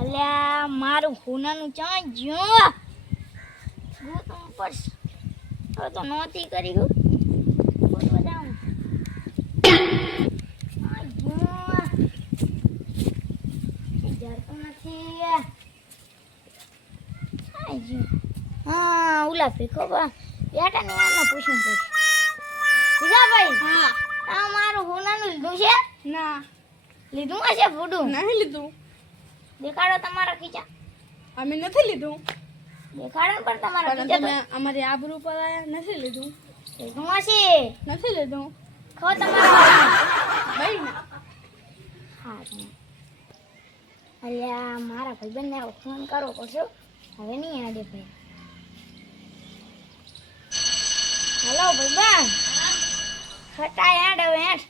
અલ્યા મારું હોનાનું ચાં જ્યો ગોતમ પડશે હવે તો નહોતી કરી ગયું બોલવા જાઉં આ જ્યો જરતો નથી આ જ્યો હા ઓલા ફેંકો બા બેટા ને આને પૂછું પડશે બીજા ભાઈ હા આ મારું હોનાનું લીધું છે ના લીધું હશે ફોટું નહીં લીધું. દેખાડો તમારા ખીચા અમે નથી લીધું. દેખાડો પણ તમારા પણ ખીચા તમે અમારી આબરૂ પર આયા નથી લીધું. લીધું હશે નથી લીધું. ખો તમારા ભાઈ ના હા અલ્યા મારા ભાઈબંધને ફોન કરવો પડશે હવે નહીં આડે ભાઈ હેલો ભાઈબંધ ખટાય હેડ હવે હેડ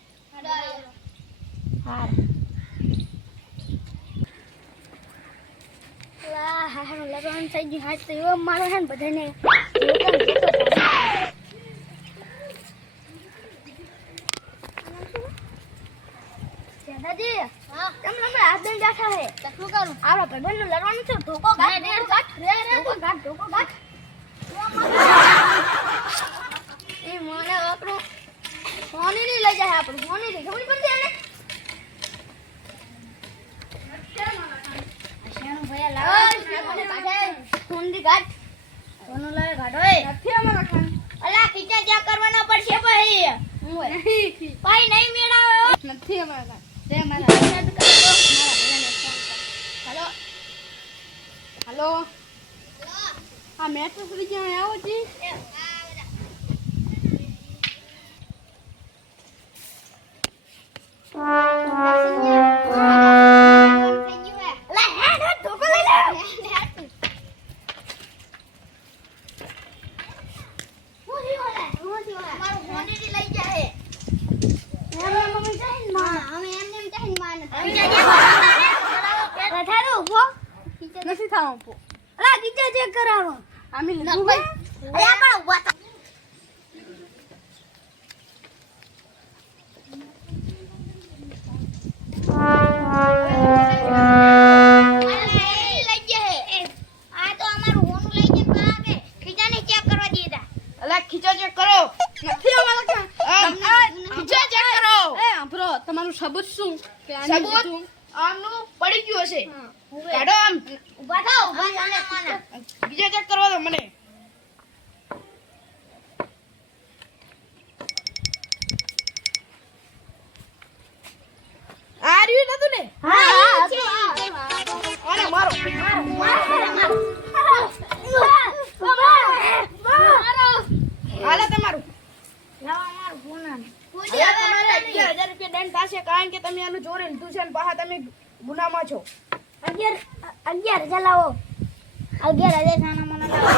હા હારું લગન થઈ ગયું હાથ તો એવો મારો હે ને બધાને દાદાજી હા તમે હાથ દઈને બેઠા હે તો શું કરું આવડો ભાઈબંધનું લડવાનું છે ધોકો ઘાટ ધોકો ઘાટ એ મને આપણો ફોની નહીં લઈ જાય આપણું ફોની નહીં ખબર પડતી એને અશાનું ભયા લાવ ફોનની ઘાટ ફોનનું લાવે ઘાટ હોય નથી અમારા ખાન. અલા ખીચા ચેક કરવાના પડશે ભાઈ નહીં ભાઈ નહીં મેળાવો નથી અમારા ખાન. તે મારા હેલો હેલો આ મેટ્રો સુધી ક્યાં આવો જી નથી થાવ પો ચેક કરાવો અમે લીધું ભાઈ અલા પણ ઉભા થા ખીચા ચેક કરો. નથી અમારા ખાન. ખીચા ચેક કરો. એ આંભરો તમારું સબૂત શું કે આને લીધું? આમનું પડી ગયું હશે. હા. કાઢો આમ. ઉભા થા બીજા ચેક કરવા દો મને. આ રહ્યું નતું ને? આને મારો. હાલે તમારું. હવે તમારે 11,000 રૂપિયા દંડ થશે કારણ કે તમે આનું ચોરી લીધું છે અને પાછા તમે ગુનામાં છો. 11 ચલાવો 11,000 ખાના મને લાવો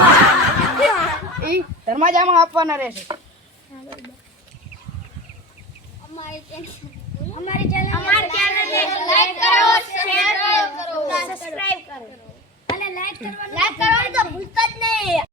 ઈ ધર્માજામાં આપવાના રહેશે. અમારી ચેનલ લાઈક કરો શેર કરો સબસ્ક્રાઇબ કરો અને લાઈક કરવાનું તો ભૂલતા જ નહીં.